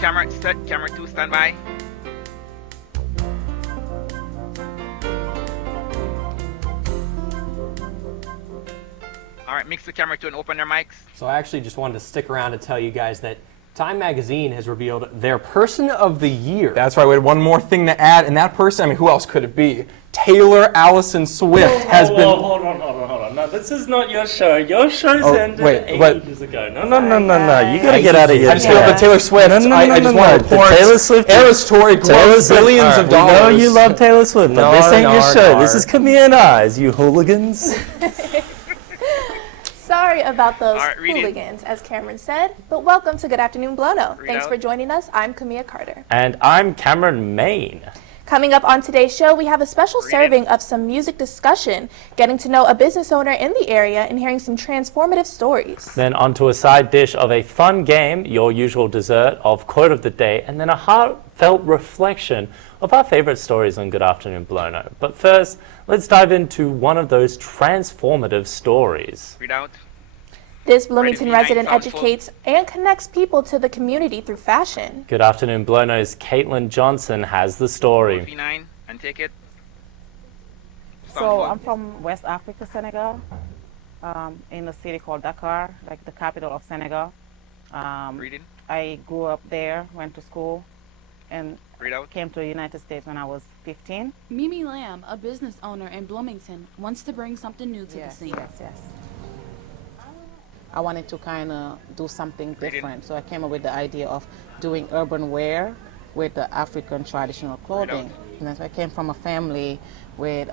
camera 2, stand by. All right, mix the camera 2 and open their mics. So I actually just wanted to stick around to tell you guys that Time Magazine has revealed their Person of the Year. That's right, we had one more thing to add, and that person, I mean, who else could it be? Taylor Allison Swift has been... Hold on. No, this is not your show. Your show's ended ages ago. No. You gotta get out of here. I just feel that Taylor Swift, I just want to report Taylor Swift Eras Tory grossed billions of dollars. We know you love Taylor Swift, but this ain't your show. This is Camille and I's, you hooligans. Sorry about those hooligans, as Cameron said, but welcome to Good Afternoon, Blono. Thanks for joining us. I'm Camilla Carter. And I'm Cameron Main. Coming up on today's show, we have a special serving of some music discussion, getting to know a business owner in the area and hearing some transformative stories. Then onto a side dish of a fun game, your usual dessert of quote of the day, and then a heartfelt reflection of our favorite stories on Good Afternoon, Blono. But first, let's dive into one of those transformative stories. Read out. This Bloomington resident educates and connects people to the community through fashion. Good Afternoon, Blono's Caitlin Johnson has the story. V9 and take it. So I'm from West Africa, Senegal, in a city called Dakar, like the capital of Senegal. Reading. I grew up there, went to school, and Read out. came to the United States when I was 15. Mimi Lamb, a business owner in Bloomington, wants to bring something new to the scene. Yes. I wanted to kind of do something different, so I came up with the idea of doing urban wear with the African traditional clothing. And that's why I came from a family with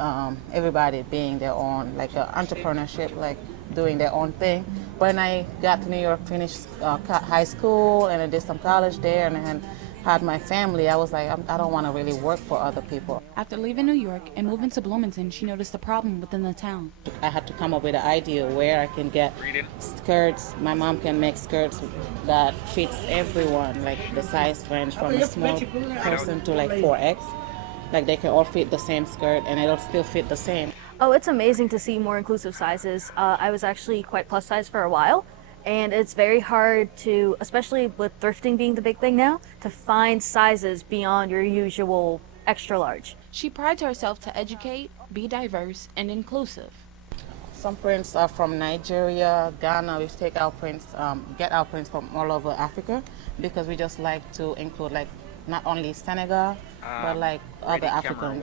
everybody being their own, like entrepreneurship, like doing their own thing. When I got to New York, finished high school, and I did some college there, and I had my family, I was like, I don't want to really work for other people. After leaving New York and moving to Bloomington, she noticed a problem within the town. I had to come up with an idea where I can get skirts. My mom can make skirts that fits everyone, like the size range from a small person to like 4X. Like they can all fit the same skirt and it'll still fit the same. Oh, it's amazing to see more inclusive sizes. I was actually quite plus size for a while. And it's very hard to, especially with thrifting being the big thing now, to find sizes beyond your usual extra large. She prides herself to educate, be diverse, and inclusive. Some prints are from Nigeria, Ghana. We take our prints, get our prints from all over Africa because we just like to include like not only Senegal, but like other African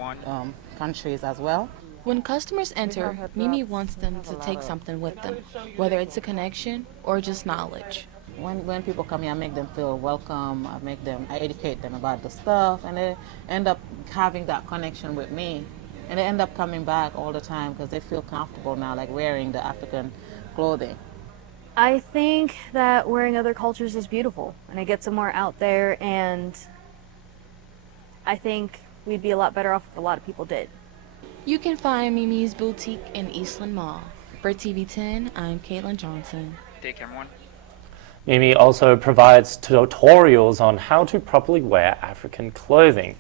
countries as well. When customers enter, Mimi wants them to take something with them, whether it's a connection or just knowledge. When people come here, I make them feel welcome. I educate them about the stuff, and they end up having that connection with me. And they end up coming back all the time because they feel comfortable now, like wearing the African clothing. I think that wearing other cultures is beautiful, and it gets them more out there, and I think we'd be a lot better off if a lot of people did. You can find Mimi's boutique in Eastland Mall. For TV10, I'm Caitlin Johnson. Take camera 1. Mimi also provides tutorials on how to properly wear African clothing.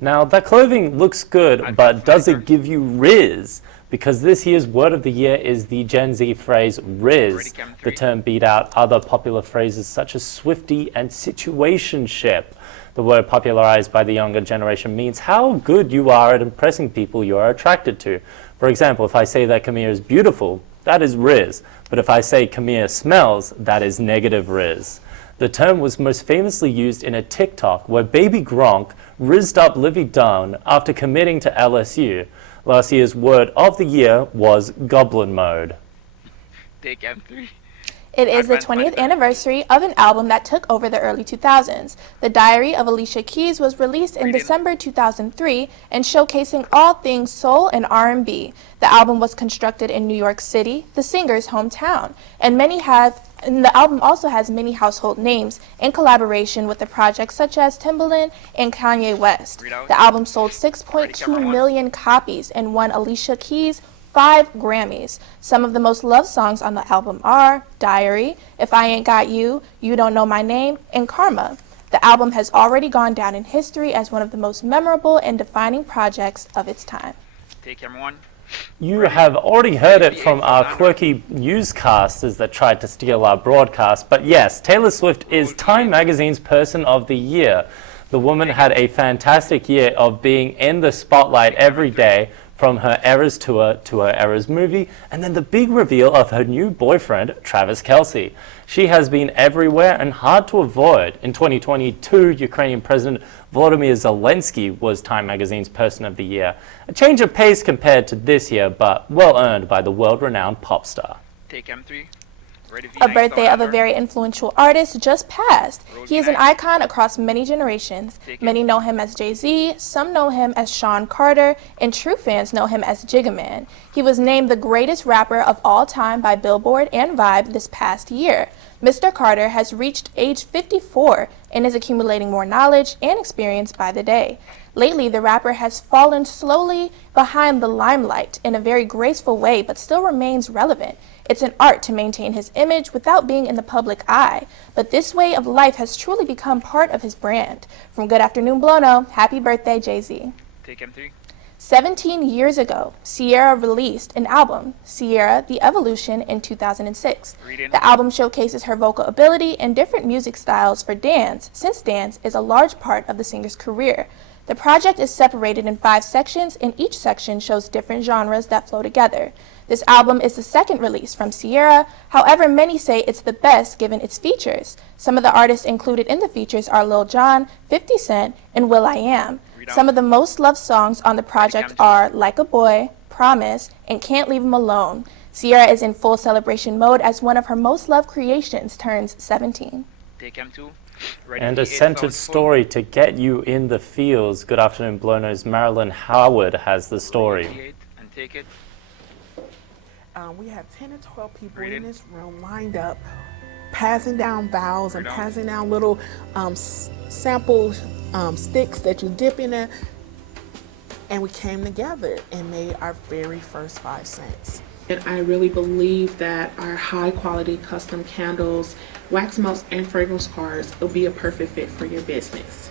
Now, that clothing looks good, but does it give you riz? Because this year's word of the year is the Gen Z phrase riz. The term beat out other popular phrases such as swifty and situationship. The word popularized by the younger generation means how good you are at impressing people you are attracted to. For example, if I say that Camille is beautiful, that is riz. But if I say Camille smells, that is negative riz. The term was most famously used in a TikTok where Baby Gronk rizzed up Livy Dunn after committing to LSU. Last year's word of the year was goblin mode. Take M3. It is the 20th anniversary of an album that took over the early 2000s. The Diary of Alicia Keys was released in December 2003 and showcasing all things soul and R&B. The album was constructed in New York City, the singer's hometown, and the album also has many household names in collaboration with the projects such as Timbaland and Kanye West. The album sold 6.2 million copies and won Alicia Keys 5 Grammys. Some of the most loved songs on the album are Diary, If I Ain't Got You, You Don't Know My Name, and Karma. The album has already gone down in history as one of the most memorable and defining projects of its time. Take camera 1. You have already heard it from our quirky newscasters that tried to steal our broadcast, but yes, Taylor Swift is Time Magazine's Person of the Year. The woman had a fantastic year of being in the spotlight every day, from her Eras tour to her Eras movie, and then the big reveal of her new boyfriend, Travis Kelce. She has been everywhere and hard to avoid. In 2022, Ukrainian President Volodymyr Zelensky was Time Magazine's Person of the Year. A change of pace compared to this year, but well earned by the world-renowned pop star. Take M3. A birthday of a very influential artist just passed. He is an icon across many generations. Many know him as Jay-Z, some know him as Sean Carter, and true fans know him as Jigga Man. He was named the greatest rapper of all time by Billboard and Vibe this past year. Mr. Carter has reached age 54 and is accumulating more knowledge and experience by the day. Lately, the rapper has fallen slowly behind the limelight in a very graceful way, but still remains relevant. It's an art to maintain his image without being in the public eye, but this way of life has truly become part of his brand. From Good Afternoon, Blono, happy birthday, Jay-Z. Take M3. 17 years ago, Sierra released an album, Sierra: The Evolution, in 2006. The album showcases her vocal ability and different music styles for dance, since dance is a large part of the singer's career. The project is separated in 5 sections, and each section shows different genres that flow together. This album is the second release from Sierra, however many say it's the best given its features. Some of the artists included in the features are Lil Jon, 50 Cent, and will.i.am. Some of the most loved songs on the project are Like a Boy, Promise, and Can't Leave 'Em Alone. Sierra is in full celebration mode as one of her most loved creations turns 17. Take M2. And a centered story to get you in the feels. Good Afternoon, Blono's Marilyn Howard has the story. And take it. We have 10 to 12 people in this room lined up, passing down vials and passing down little sample sticks that you dip in there. And we came together and made our very first 5 cents. And I really believe that our high quality custom candles, wax melts, and fragrance cards will be a perfect fit for your business.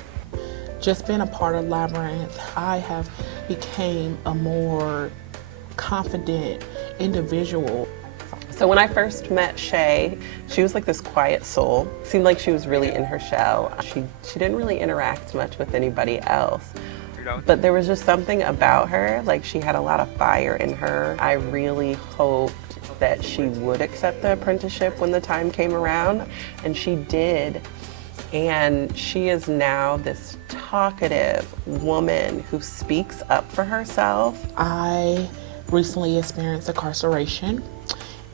Just being a part of Labyrinth, I have became a more confident individual. So when I first met Shay, she was like this quiet soul. Seemed like she was really in her shell. She didn't really interact much with anybody else. But there was just something about her, like she had a lot of fire in her. I really hoped that she would accept the apprenticeship when the time came around, and she did. And she is now this talkative woman who speaks up for herself. I recently experienced incarceration,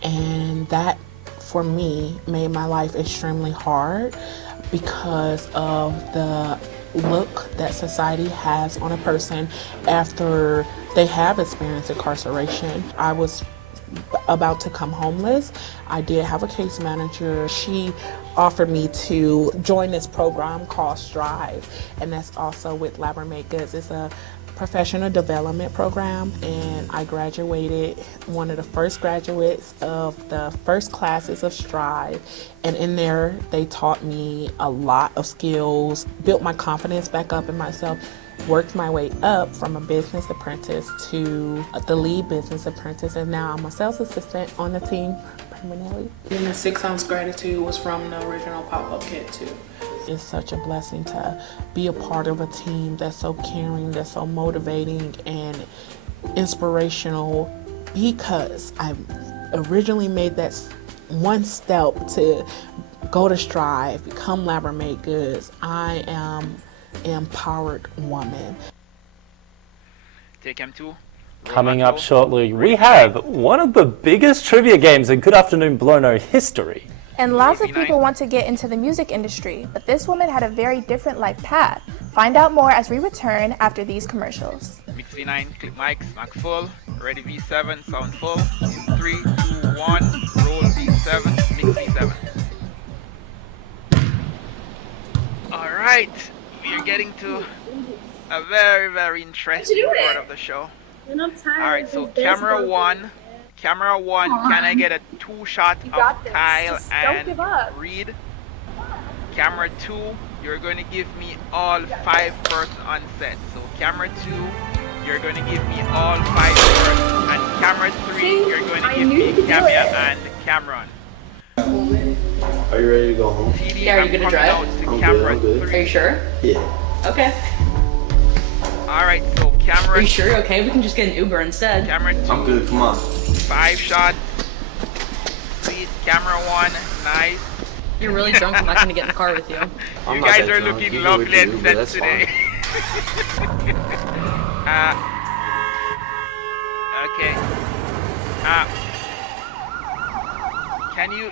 and that for me made my life extremely hard because of the look that society has on a person after they have experienced incarceration. I was about to come homeless. I did have a case manager. She offered me to join this program called Strive, and that's also with Labyrinth Goods. It's a professional development program, and I graduated, one of the first graduates of the first classes of Strive, and in there they taught me a lot of skills, built my confidence back up in myself, worked my way up from a business apprentice to the lead business apprentice, and now I'm a sales assistant on the team permanently. And the 6 ounce gratitude was from the original pop-up kit too. It's such a blessing to be a part of a team that's so caring, that's so motivating and inspirational, because I originally made that one step to go to Strive, become Labyrinth Goods. I am an empowered woman. Take M2. Coming up shortly, we have one of the biggest trivia games in Good Afternoon Blono history. And lots of people want to get into the music industry, but this woman had a very different life path. Find out more as we return after these commercials. Mix V9, clip mics, max full. Ready V7, sound full. In 3, 2, 1, roll V7, mix V7. Alright, we are getting to a very, very interesting part of the show. Alright, so camera one, can I get a 2-shot of Kyle and Reed? Camera 2, you're going to give me all 5 person on set. So camera 2, you're going to give me all 5 doors. And camera 3, you're going to give me Camia and Cameron. Are you ready to go home? CD, Yeah, are you gonna drive? I'm I'm good. Are you sure? Yeah. Okay. Alright, so camera. Are you sure? Okay, we can just get an Uber instead. Camera 2. I'm good. Come on. 5 shots. Sweet. Camera 1. Nice. You're really drunk. I'm not gonna get in the car with you. You guys are looking lovely and set today. Okay. Can you...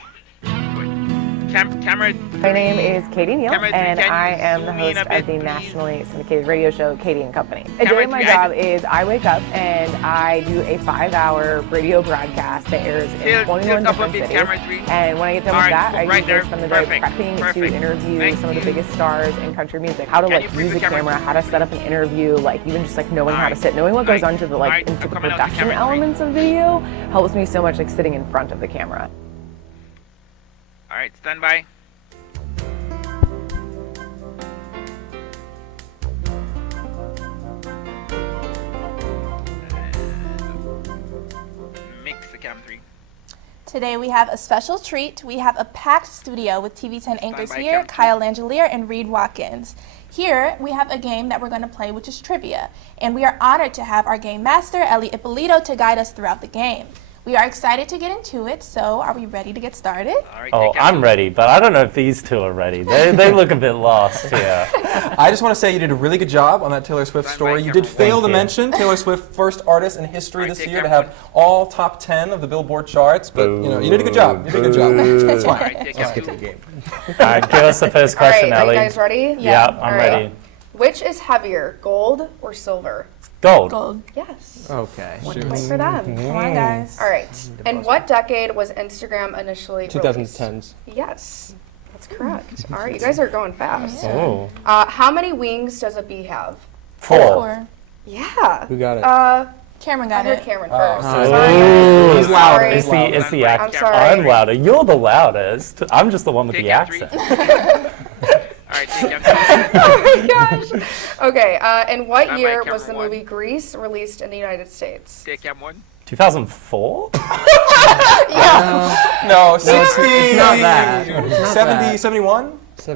Camera... My name is Katie Neal, Camera 3, and can you I am the zoom in host a bit, of the please? nationally syndicated radio show Katie and Company. A Camera day of my 3, job is I wake up and I do a 5-hour radio broadcast that airs in 21 up a different bit, cities. camera 3. And when I get done All with right, that, I right usually there. spend the day Perfect. prepping to Perfect. interview Thank some of the you. biggest stars in country music. How to Can like you flip use the a camera? camera, how to set up an interview, like even just like knowing how to sit, knowing what goes onto the like into the coming out to production camera 3. elements of video helps me so much like sitting in front of the camera. Alright, stand by. Mix the cam 3. Today we have a special treat. We have a packed studio with TV10 anchors Stand by, here, Captain. Kyle Langelier and Reed Watkins. Here we have a game that we're going to play, which is trivia. And we are honored to have our game master, Ellie Ippolito, to guide us throughout the game. We are excited to get into it, so are we ready to get started? Oh, I'm ready, but I don't know if these two are ready. They look a bit lost here. I just want to say you did a really good job on that Taylor Swift story. You did fail to mention Taylor Swift, first artist in history this year to have all top 10 of the Billboard charts, but you know, you did a good job. You did a good job. It's fine. Let's get to the game. All right, give us the first question, All right, Ellie. are you guys ready? Yeah, I'm ready. Which is heavier, gold or silver? Gold. Gold. Yes. Okay. One point for them. Come on, guys. All right. In what decade was Instagram initially released? 2010s. Yes, that's correct. All right, you guys are going fast. Oh. How many wings does a bee have? 4. Yeah. Who got it? Cameron I got heard it. Cameron first. Ooh. He's loud. Sorry. He's loud. It's the I'm accent. sorry. I'm louder. You're the loudest. I'm just the one with the accent. Alright, take cam Oh my gosh. Okay. In what Stand by, year camera was the 1. movie Grease released in the United States? Take cam 1. 2004? No, 60. It's not that. It's not 70, that. 71? It's a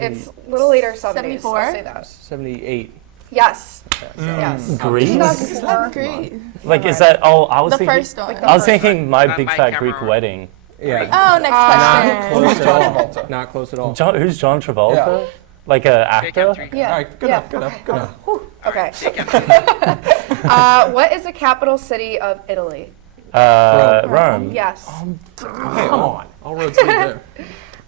little later, 70s. 74? I'll say that. 78. Yes. Yes. Greece? 2004. Great. Like, is that? Oh, I was The thinking. first one. I was thinking my Stand big by, fat camera. Greek wedding. Yeah. Oh, next question. Close at all. Not close at all. Who's John Travolta? Yeah. Like a Take cam actor? 3. Yeah. All right, good Yeah. enough, good enough, good enough. Okay. Take cam 2. What is the capital city of Italy? Rome. Yes. Hey, come on. All roads lead there.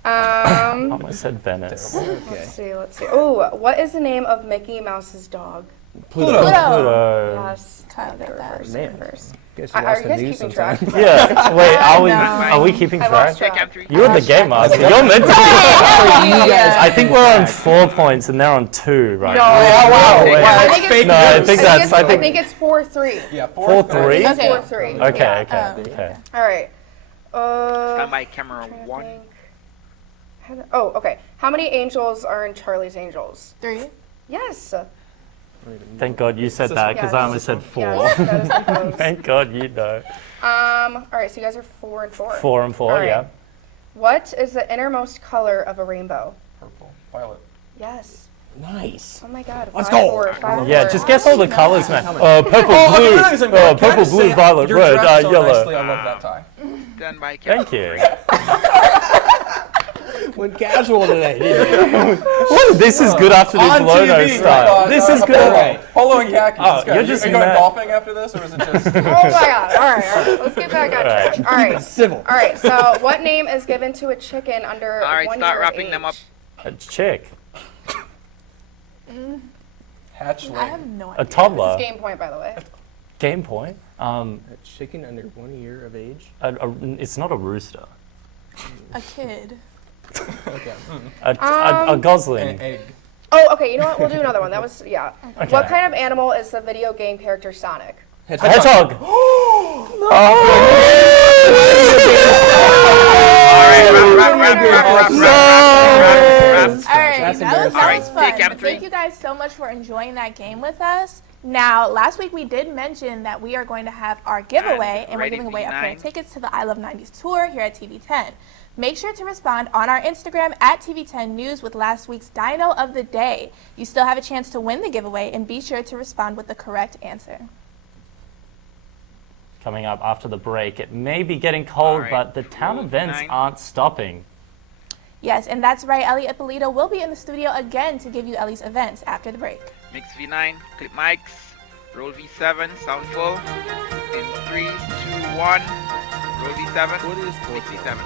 I almost said Venice. Let's see. Oh, what is the name of Mickey Mouse's dog? Pluto. Pluto. Yes. Kyle got that. Man. First. Guess Are you lost you the guys news keeping track? sometime. Yeah. Wait, No. are we keeping I lost track? Take cam track. 3. You're the game master. You're meant to be. Yeah. I think we're on 4 points and they're on 2 right No. now. Yeah, wow. Wait. I think it's, No, I think that's. I think it's 4-3. Yeah, 4-3? It's 4-3. Okay, Yeah. okay. All right. Stand by, camera 1. Oh, okay. How many angels are in Charlie's Angels? 3. Yes. Thank God you said that because I almost said 4. Yes, that is the close. Thank God you know. All right, so you guys are 4 and 4. 4 and 4, All right. yeah. What is the innermost color of a rainbow? Purple, violet. Yes. Nice. Oh my God. Let's 5-4, go. 5-4. Yeah, just guess all the colors, man. Purple, Oh, blue, can I just purple, say, blue, violet, you're red, dressed so yellow. nicely, I love that tie. Stand by, camera. Thank you. Went casual today, didn't you? What? This is good after the On Blono TV, style. This is good. Polo and khakis. Oh, Let's go. you're just Are you going mad. golfing after this, or is it just? Oh my God. All right. Let's get back on track. All right. Civil. All right. So, what name is given to a chicken under All right, 1 start year wrapping age? them up. A chick. Hatchling. I have no A idea. This toddler. is game point, by the way. Game point. A chicken under 1 year of age. It's not a rooster. A kid. Okay. A gosling. An egg. Oh, okay. You know what? We'll do another one. That was, yeah. Okay. What kind of animal is the video game character Sonic? Hedgehog. Alright, wrap. All right. That's that was embarrassing. fun. Take But thank you guys so much for enjoying that game with us. Now, last week we did mention that we are going to have our giveaway, and we're giving away a pair of tickets to the I Love 90s tour here at TV10. Make sure to respond on our Instagram at TV10 News with last week's Dino of the Day. You still have a chance to win the giveaway, and be sure to respond with the correct answer. Coming up after the break, it may be getting cold, but the town events aren't stopping. Yes, and that's right. Ellie Ippolito will be in the studio again to give you Ellie's events after the break. Mix V9, clip mics, roll V7, sound full. In 3, 2, 1, roll V7, mix V7.